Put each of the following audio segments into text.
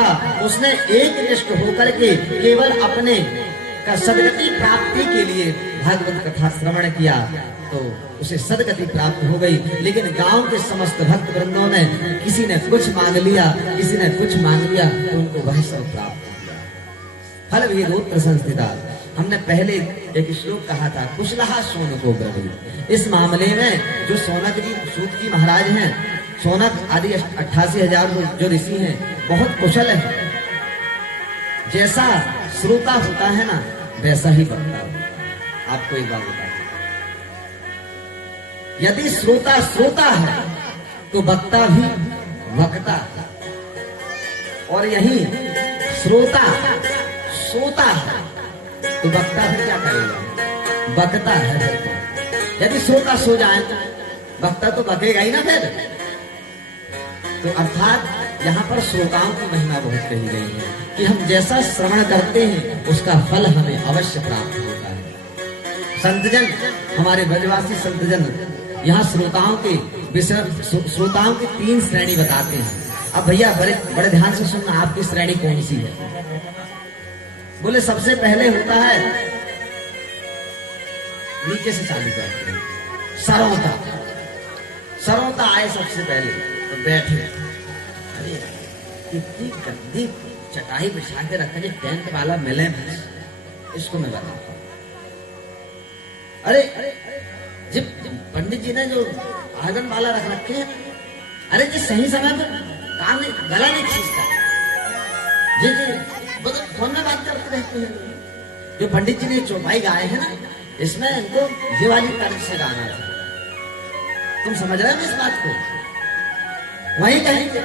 था उसने एक निष्ठ होकर के केवल अपने का सदगति प्राप्ति के लिए भागवत कथा श्रवण किया तो उसे सदगति प्राप्त हो गई। लेकिन गांव के समस्त भक्त वृंदों ने किसी ने कुछ मांग लिया, किसी ने कुछ मांग लिया, तो उनको वही सब प्राप्त हो गया। फल भेदोत्र संस्थिता। हमने पहले एक श्लोक कहा था, कुशलहा शौनको ब्रवीत। इस मामले में जो सौनक जी सूत जी महाराज हैं, सौनक आदि 88,000 जो ऋषि हैं, बहुत कुशल है। जैसा श्रोता होता है ना वैसा ही वक्ता होता। आपको एक बात बता, यदि श्रोता श्रोता है तो वक्ता भी वक्ता है, और यही श्रोता सोता है तो वक्ता फिर क्या करेगा? वक्ता है फिर तो। यदि श्रोता सो जाए तो वक्ता तो बकेगा ही ना फिर। तो अर्थात यहाँ पर श्रोताओं की महिमा बहुत कही गई है कि हम जैसा श्रवण करते हैं उसका फल हमें अवश्य प्राप्त होता है। संतजन, हमारे ब्रजवासी संतजन यहाँ श्रोताओं के विषय, श्रोताओं की 3 श्रेणी बताते हैं। अब भैया बड़े ध्यान से सुनना, आपकी श्रेणी कौन सी है? बोले सबसे पहले होता है, नीचे से चालू करते हैं, सरोता। सरोता आए सबसे पहले तो बैठे, अरे कितनी गंदी चटाई बिछा के रखा, जो टेंट वाला मिले इसको मैं बताता हूँ। अरे जब पंडित जी ने जो आंगन वाला रख रखे हैं, अरे जी सही समय पर काम नहीं, गला नहीं खींचता जी फोन में बात करते रहते हैं। जो पंडित जी ने चौपाई गाए हैं ना, इसमें इनको ये वाली तर्ज से गाना था। तुम समझ रहे हो इस बात को? वही कहेंगे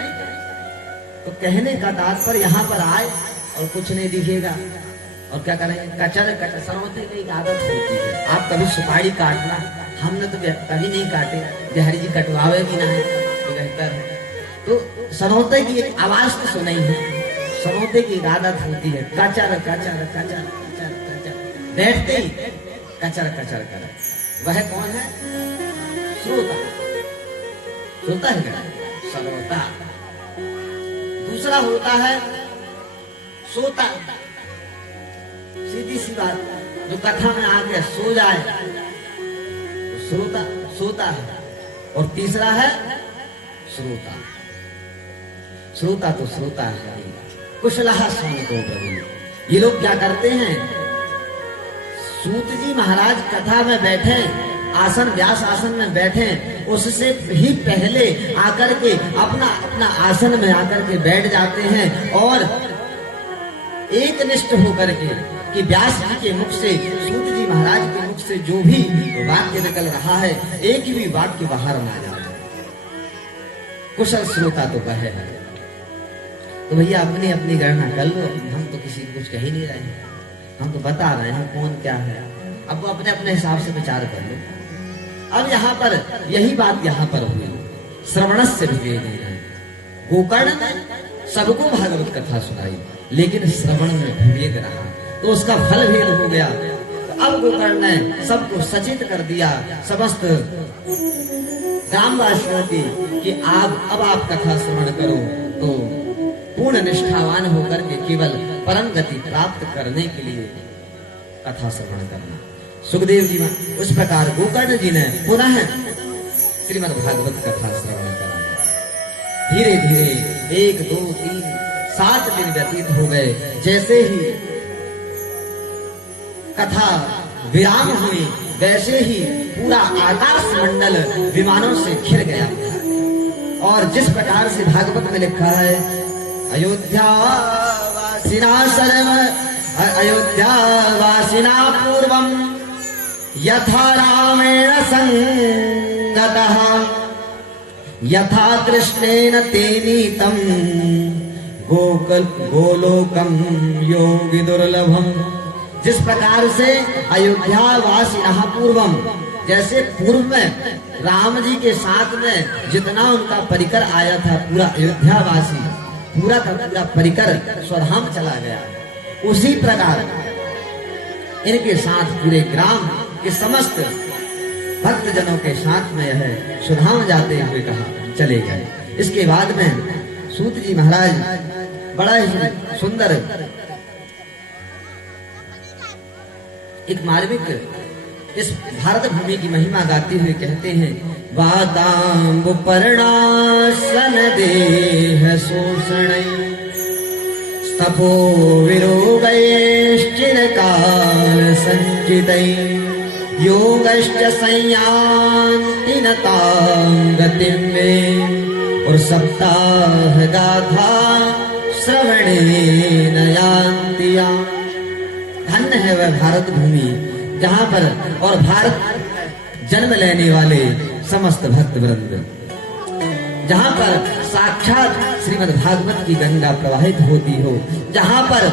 तो कहने का तात्पर्य यहाँ पर आए और कुछ नहीं दिखेगा और क्या करेंगे? कचर कचर सरोते की आदत होती है। आप कभी सुपारी काटना, हमने तो कभी नहीं काटे, बिहारी जी कटवावे भी ना है तो बेहतर है। तो सरोते की एक आवाज तो सुनाई है, सरोते की एक आदत होती है, कचर कचर कचर कचर कचर, बैठते ही कचर कचर कर। वह कौन है? श्रोता। श्रोता है क्या? सरोता। दूसरा होता है सोता। सीधी सी बात, जो कथा में आके सो जाए तो श्रोता सोता है। और तीसरा है श्रोता। श्रोता तो श्रोता है। कुशलहा शौनको ब्रवीत। ये लोग क्या करते हैं? सूत जी महाराज कथा में बैठे, आसन व्यास आसन में बैठे, उससे ही पहले आकर के अपना आसन में आकर के बैठ जाते हैं और एक निष्ठ होकर के कि व्यास जी के मुख से, सूत जी महाराज के मुख से जो भी वाक्य निकल रहा है, एक भी वाक्य बाहर ना जाए। कुशल श्रोता तो वह है। तो भैया अपनी अपनी गणना कर लो, हम तो किसी को कुछ कह ही नहीं रहे हैं, हम तो बता रहे हैं कौन क्या है। अब वो अपने अपने हिसाब से विचार कर लो। अब यहाँ पर यही बात यहाँ पर हुई, श्रवणस्य विवेक। गोकर्ण ने सबको भागवत कथा सुनाई, लेकिन श्रवण में विवेक रहा तो उसका फल भेद हो गया। तो अब गोकर्ण ने सबको सचेत कर दिया, समस्त ग्रामवासियों की, कि अब आप कथा श्रवण करो तो पूर्ण निष्ठावान होकर के केवल परम गति प्राप्त करने के लिए कथा श्रवण करना। सुखदेव जी उस प्रकार गोकर्ण जी ने पुनः श्रीमद् भागवत कथा श्रवण कराया। धीरे धीरे 1 2 3 7 दिन व्यतीत हो गए। जैसे ही कथा विराम हुई वैसे ही पूरा आकाश मंडल विमानों से घिर गया। और जिस प्रकार से भागवत में लिखा है, अयोध्या वासिना सर्व अयोध्या वासिना पूर्वम यथा रामेण संगतः यथा कृष्णेन तेनीतं गोलोकम योगी दुर्लभम। जिस प्रकार से अयोध्या वासिनः पूर्वम, जैसे पूर्व में राम जी के साथ में जितना उनका परिकर आया था, पूरा अयोध्या वासी पूरा का पूरा परिकर स्वधाम चला गया, उसी प्रकार इनके साथ पूरे ग्राम के समस्त भक्त जनों के साथ में यह सुधाम जाते हुए कहा चले गए। इसके बाद में सूत जी महाराज बड़ा ही सुंदर एक मार्मिक इस भारत भूमि की महिमा गाते हुए कहते हैं, वातांब पर्णासन देह शोषण तपो विरोगैश्चिरकाल संचितै योगश्च संयान्ति नतां गतिं मे और सप्ताह गाथा श्रवणेन यान्ति याम्। धन्य है वह भारत भूमि जहाँ पर और भारत जन्म लेने वाले समस्त भक्त वृंद, जहाँ पर साक्षात श्रीमद् भागवत की गंगा प्रवाहित होती हो, जहाँ पर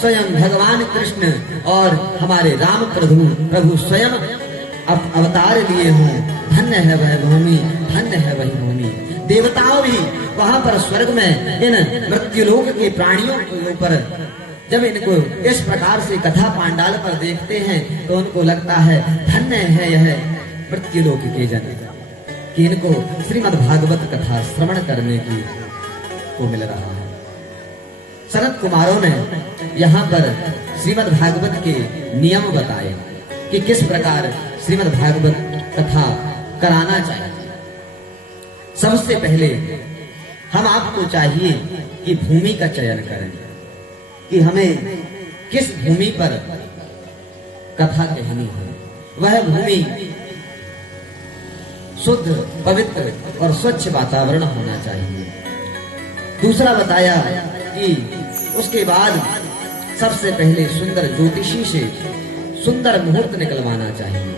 स्वयं भगवान कृष्ण और हमारे राम प्रभु स्वयं अवतार लिए हों। धन्य है वह भूमि, धन्य है वही भूमि। देवताओं भी वहाँ पर स्वर्ग में इन मृत्युलोक के प्राणियों के ऊपर जब इनको इस प्रकार से कथा पांडाल पर देखते हैं तो उनको लगता है धन्य है यह मृत्युलोक के जन कि इनको श्रीमद् भागवत कथा श्रवण करने की को मिल रहा है। सनत कुमारों ने यहाँ पर श्रीमद् भागवत के नियम बताए कि किस प्रकार श्रीमद् भागवत कथा कराना चाहिए। सबसे पहले हम आपको चाहिए कि भूमि का चयन करें कि हमें किस भूमि पर कथा कहनी है। वह भूमि शुद्ध, पवित्र और स्वच्छ वातावरण होना चाहिए। दूसरा बताया कि उसके बाद सबसे पहले सुंदर ज्योतिषी से सुंदर मुहूर्त निकलवाना चाहिए।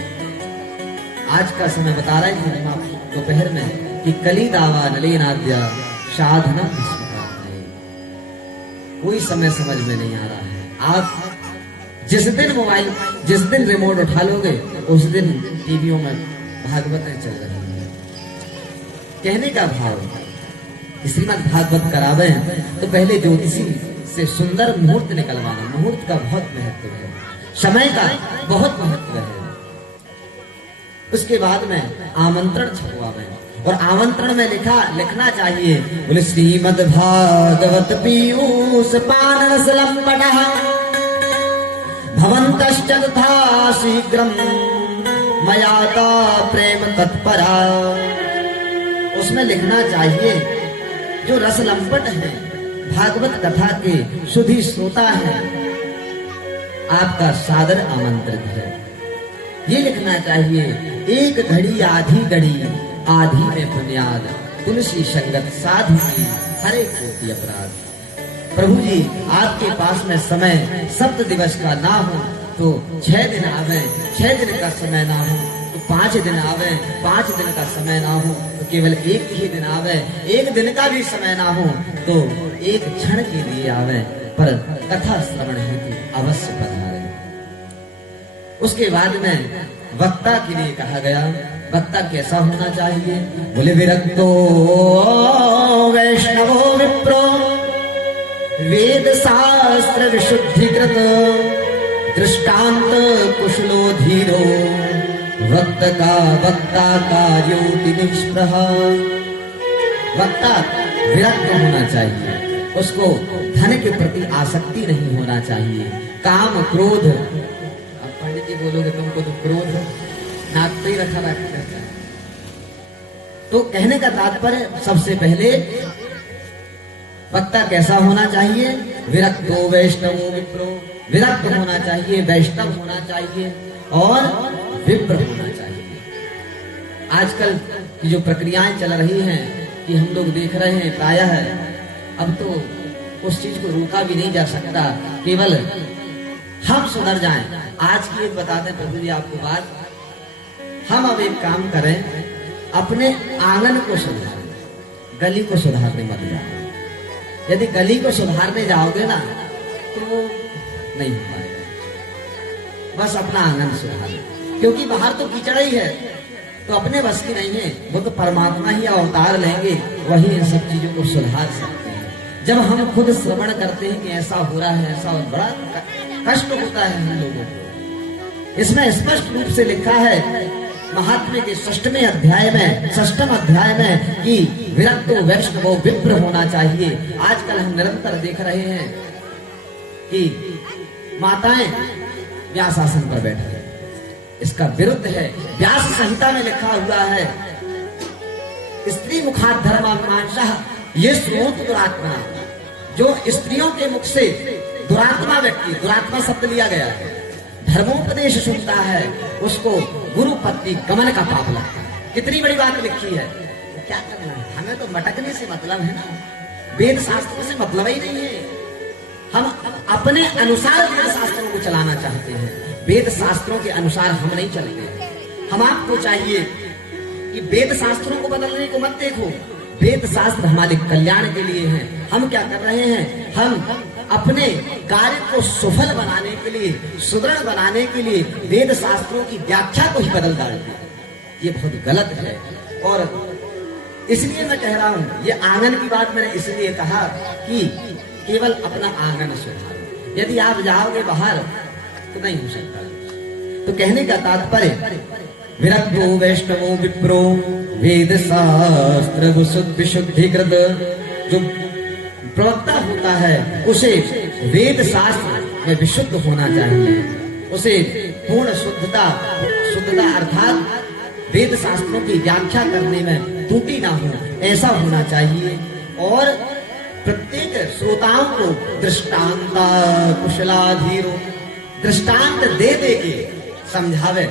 आज का समय बता रहे थे हम आपको दोपहर में कि कली दावा नलेनाद्या साधनम कोई समय समझ में नहीं आ रहा है। आप जिस दिन मोबाइल, जिस दिन रिमोट उठा लोगे उस दिन टीवियों में भागवतें चल रही है। कहने का भाव श्रीमद् भागवत करावे तो पहले ज्योतिषी से सुंदर मुहूर्त निकलवाना। मुहूर्त का बहुत महत्व है, समय का बहुत महत्व है। उसके बाद में आमंत्रण छपवावे और आमंत्रण में लिखना चाहिए बोले श्रीमद् भागवत पीयूष पान रसलंपटः भवन्तश्च तथा शीघ्रं मयाता प्रेम तत्परा। उसमें लिखना चाहिए जो रसलंपट है, भागवत कथा के सुधी श्रोता है, आपका सादर आमंत्रित है। ये लिखना चाहिए एक घड़ी आधी घड़ी आधी में बुनियाद तुलसी संगत साधु की हरे कोटि अपराध। प्रभु जी आपके पास में समय 7 दिवस का ना हो तो 6 दिन आवे, 6 दिन का समय ना हो तो 5 दिन आवे, 5 दिन का समय ना हो तो केवल 1 ही दिन आवे, 1 दिन का भी समय ना हो तो 1 क्षण के लिए आवे, पर कथा श्रवण हेतु अवश्य पधारे। उसके बाद में वक्ता के लिए कहा गया, वक्ता कैसा होना चाहिए बोले विरक्तो वैष्णवो विप्रो वेद शास्त्र विशुद्धिकृत दृष्टांत कुशलो धीरो वक्ता का योति निष्प्रह। वक्ता विरक्त होना चाहिए, उसको धन के प्रति आसक्ति नहीं होना चाहिए। काम क्रोध, अब पंडित जी बोलोगे तुमको तो क्रोध नाक पे ही रखा रहता है। तो कहने का तात्पर्य सबसे पहले वक्ता कैसा होना चाहिए, विरक्तो वैष्णवो विप्रो, विरक्त होना चाहिए, वैष्णव होना चाहिए और विप्र होना चाहिए। आजकल की जो प्रक्रियाएं चल रही हैं कि हम लोग देख रहे हैं प्रायः अब तो उस चीज को रोका भी नहीं जा सकता, केवल हम सुधर जाएं। आज की एक बताते हैं प्रभु जी आपको बात, हम अब एक काम करें, अपने आंगन को सुधारें, गली को सुधारने मत जाओ। यदि गली को सुधारने जाओगे ना तो नहीं हो पाएगा। बस अपना आंगन सुधारें, क्योंकि बाहर तो कीचड़ ही है, तो अपने बस की नहीं है। वो तो परमात्मा ही अवतार लेंगे, वही इन सब चीजों को सुधार सकते हैं। जब हम खुद श्रवण करते हैं कि ऐसा हो रहा है, ऐसा बड़ा कष्ट होता है हम लोगों को। इसमें स्पष्ट रूप से लिखा है महात्म्य के 6वें अध्याय में, 6ठ अध्याय में कि विरक्त वैष्णव विप्र होना चाहिए। आजकल हम निरंतर देख रहे हैं कि माताएं व्यासासन पर बैठी है, इसका विरुद्ध है। व्यास संहिता में लिखा हुआ है, स्त्री मुखात धर्मांशः ये श्रोत दुरात्मा, जो स्त्रियों के मुख से दुरात्मा व्यक्ति, दुरात्मा शब्द लिया गया है, धर्मोपदेश सुनता है, उसको गुरु पत्नी गमन का पाप लगता है। कितनी बड़ी बात लिखी है। तो क्या करना है, हमें तो मटकने से मतलब है ना, वेद शास्त्रों से मतलब ही नहीं है। हम अपने अनुसार वेद शास्त्रों को चलाना चाहते हैं, वेद शास्त्रों के अनुसार हम नहीं चलते। हम आपको चाहिए कि वेद शास्त्रों को बदलने को मत देखो, वेद शास्त्र हमारे कल्याण के लिए हैं। हम क्या कर रहे हैं, हम अपने कार्य को सफल बनाने के लिए, सुदृढ़ बनाने के लिए वेद शास्त्रों की व्याख्या को ही बदल डालते हैं। ये बहुत गलत है। और इसलिए मैं कह रहा हूं, ये आंगन की बात मैंने इसलिए कहा कि केवल अपना आंगन सुधारो। यदि आप जाओगे बाहर तो नहीं हो सकता। तो कहने का तात्पर्य, विरक्तो वैष्णवो विप्रो वेद शास्त्र विशुद्धिकृत, जो प्रवक्ता होता है उसे वेद शास्त्र में विशुद्ध होना चाहिए, उसे पूर्ण शुद्धता अर्थात वेद शास्त्रों की व्याख्या करने में त्रुटि ना हो, ऐसा होना चाहिए। और प्रत्येक श्रोताओं को दृष्टांता कुशलाधीरो, दृष्टांत दे दे के समझावे।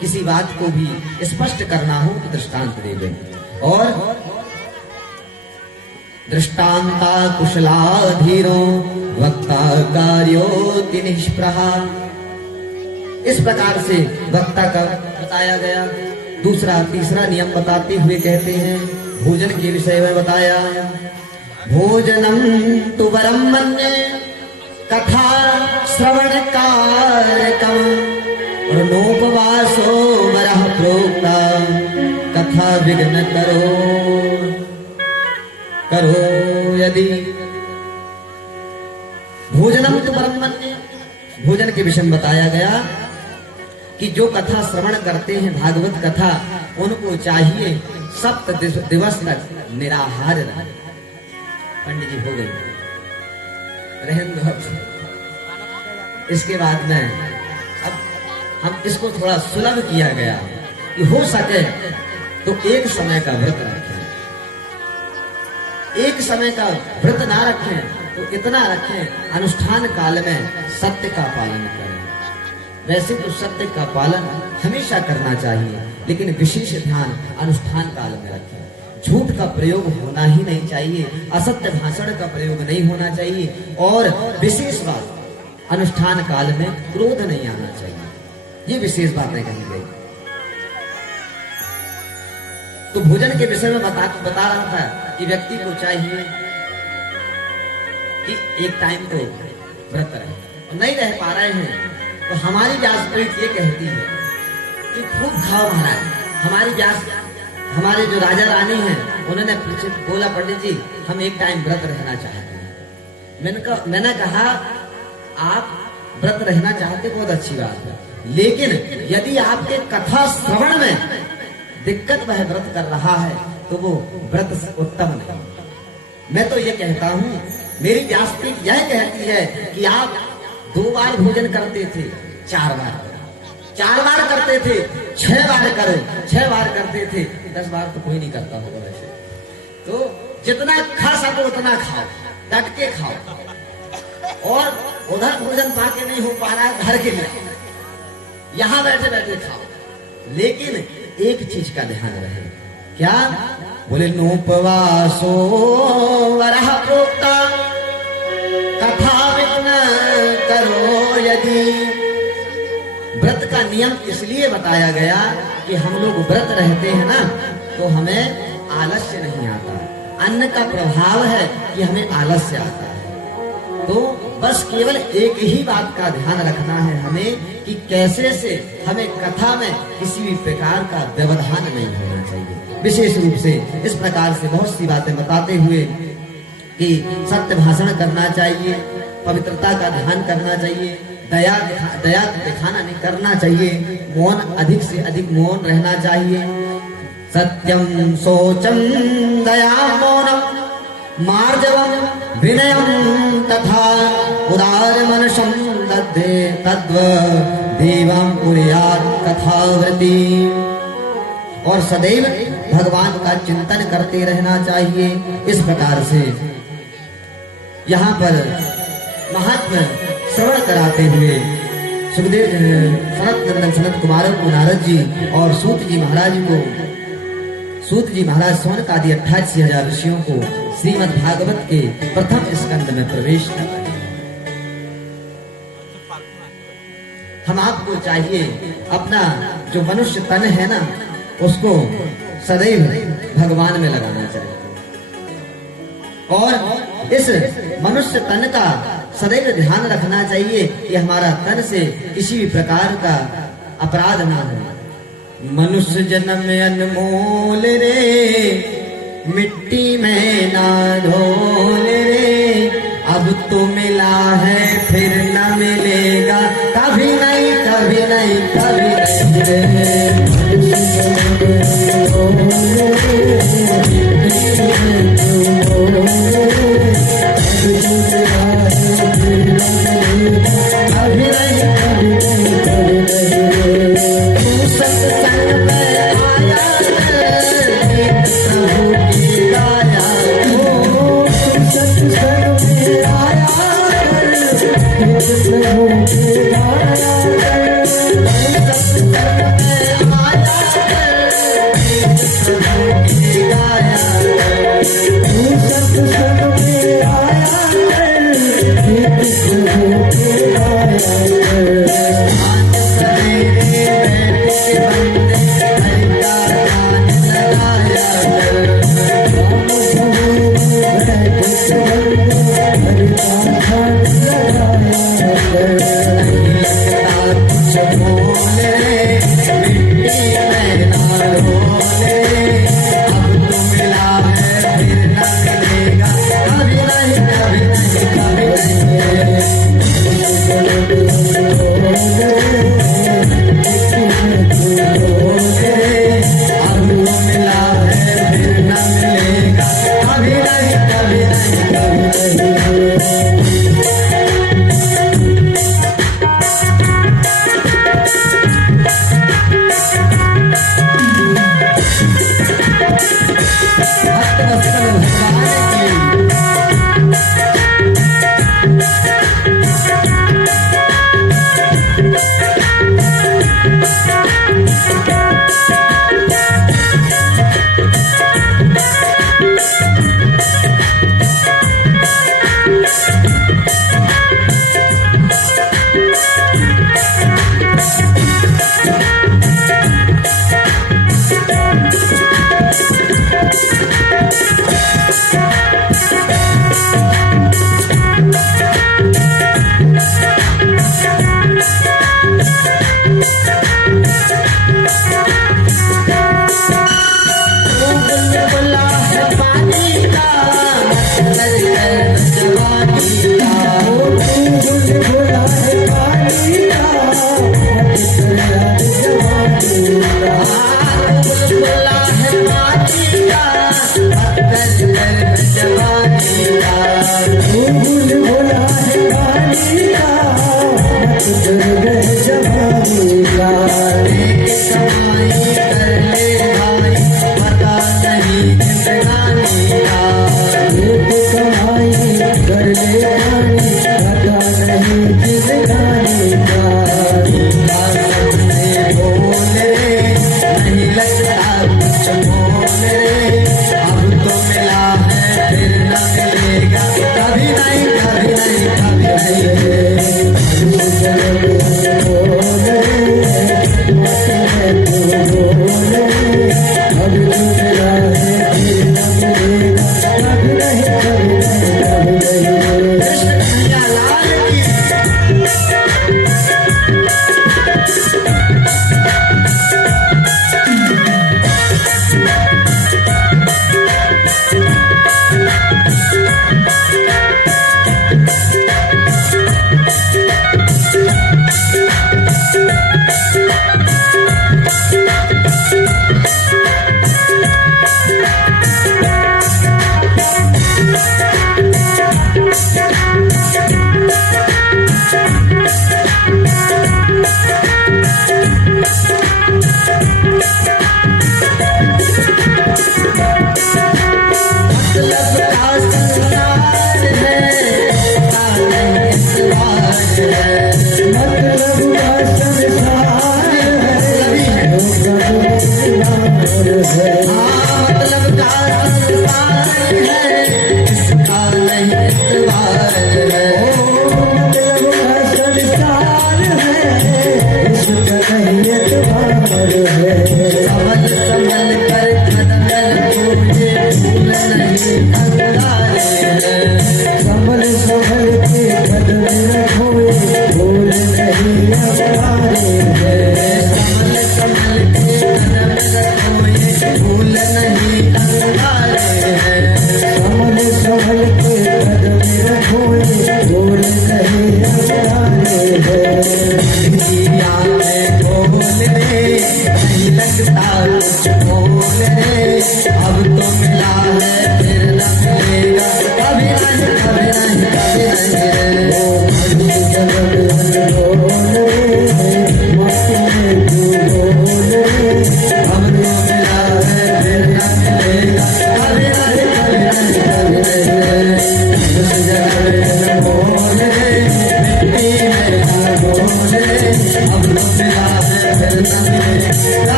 किसी बात को भी स्पष्ट करना हो तो दृष्टांत दे दे। और दृष्टांता कुशलाधीरो वक्ता कार्योति निष्प्रहा, इस प्रकार से वक्ता का बताया गया। दूसरा तीसरा नियम बताते हुए कहते हैं, भोजन के विषय में बताया, भोजनम तु वरम मन्ये कथा श्रवण कारकम और नोपवासो वरः प्रोक्ता कथा विघ्न करो यदि। भोजनम तु वरम मन्ये, भोजन के विषय में बताया गया कि जो कथा श्रवण करते हैं, भागवत कथा, उनको चाहिए 7 दिवस तक निराहार रहे। पंडित जी हो गई, रहन दो। इसके बाद में अब हम इसको थोड़ा सुलभ किया गया कि हो सके तो एक समय का व्रत रखें, एक समय का व्रत ना रखें तो इतना रखें, अनुष्ठान काल में सत्य का पालन करें। वैसे तो सत्य का पालन हमेशा करना चाहिए, लेकिन विशेष ध्यान अनुष्ठान काल में रखें। झूठ का प्रयोग होना ही नहीं चाहिए, असत्य भाषण का प्रयोग नहीं होना चाहिए, और विशेष बात, अनुष्ठान काल में क्रोध नहीं आना चाहिए। ये विशेष बातें कही गई। तो भोजन के विषय में बता रहा था कि व्यक्ति को चाहिए कि एक टाइम तो व्रत रहे। नहीं रह पा रहे हैं तो हमारी व्यासपीठ ये कहती है कि खूब खाओ महाराज। हमारे जो राजा रानी हैं उन्होंने बोला, पंडित जी हम एक टाइम व्रत रहना चाहते हैं। मैंने कहा आप व्रत रहना चाहते बहुत अच्छी बात है, लेकिन यदि आपके कथा श्रवण में दिक्कत वह व्रत कर रहा है तो वो व्रत उत्तम नहीं। मैं तो ये कहता हूँ, मेरी व्यासपीठ यह कहती है कि आप 2 बार भोजन करते थे, 4 बार करते थे, 6 बार करो, 6 बार करते थे, 10 बार तो कोई नहीं करता होगा वैसे। तो जितना खा सको उतना खाओ, डट के खाओ। और उधर भोजन पाके नहीं हो पा रहा है घर के लिए, यहाँ बैठे बैठे खाओ। लेकिन एक चीज का ध्यान रहे, क्या बोले, नोपवासो वरः प्रोक्ता कथा विघ्न करो यदि। व्रत का नियम इसलिए बताया गया कि हम लोग व्रत रहते हैं ना तो हमें आलस्य नहीं आता। अन्न का प्रभाव है कि हमें आलस्य आता है। तो बस केवल एक ही बात का ध्यान रखना है हमें कि कैसे से हमें कथा में किसी भी प्रकार का व्यवधान नहीं होना चाहिए। विशेष रूप से इस प्रकार से बहुत सी बातें बताते हुए कि सत्य भाषण करना चाहिए, पवित्रता का ध्यान करना चाहिए, दया दिखाना नहीं करना चाहिए, मौन अधिक से अधिक मौन रहना चाहिए, सत्यम शोचम दया मौनम मार्जवम विनयम तथा उदार मनसम दद्धे तद्व देवम कुर्यात् कथावृति। और सदैव भगवान का चिंतन करते रहना चाहिए। इस प्रकार से यहाँ पर महात्मा श्रवण कराते हुए सुखदेव सनत नंदन सनत कुमार को नारद जी और सूत जी महाराज को सूत जी महाराज सौनक आदि 88,000 ऋषियों को श्रीमद् भागवत के प्रथम स्कंद में प्रवेश कर रहे हैं। हम आपको चाहिए अपना जो मनुष्य तन है ना, उसको सदैव भगवान में लगाना चाहिए और इस मनुष्य तन का सदैव ध्यान रखना चाहिए कि हमारा तन से किसी भी प्रकार का अपराध ना हो। मनुष्य जन्म अनमोल रे, मिट्टी में ना ढोल रे, अब तो मिला है फिर न मिलेगा, कभी नहीं कभी नहीं कभी नहीं। कभी नहीं कभी नहीं कभी नहीं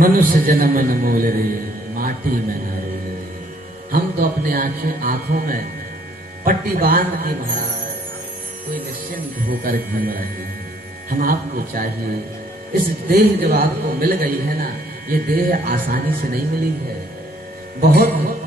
मनुष्य जन्म न मोल रे माटी में न रोल रे। हम तो अपने आंखों में पट्टी बांध के महाराज कोई निश्चिंत होकर घूम रहे हैं। हम आपको चाहिए, इस देह जब आपको मिल गई है ना, ये देह आसानी से नहीं मिली है, बहुत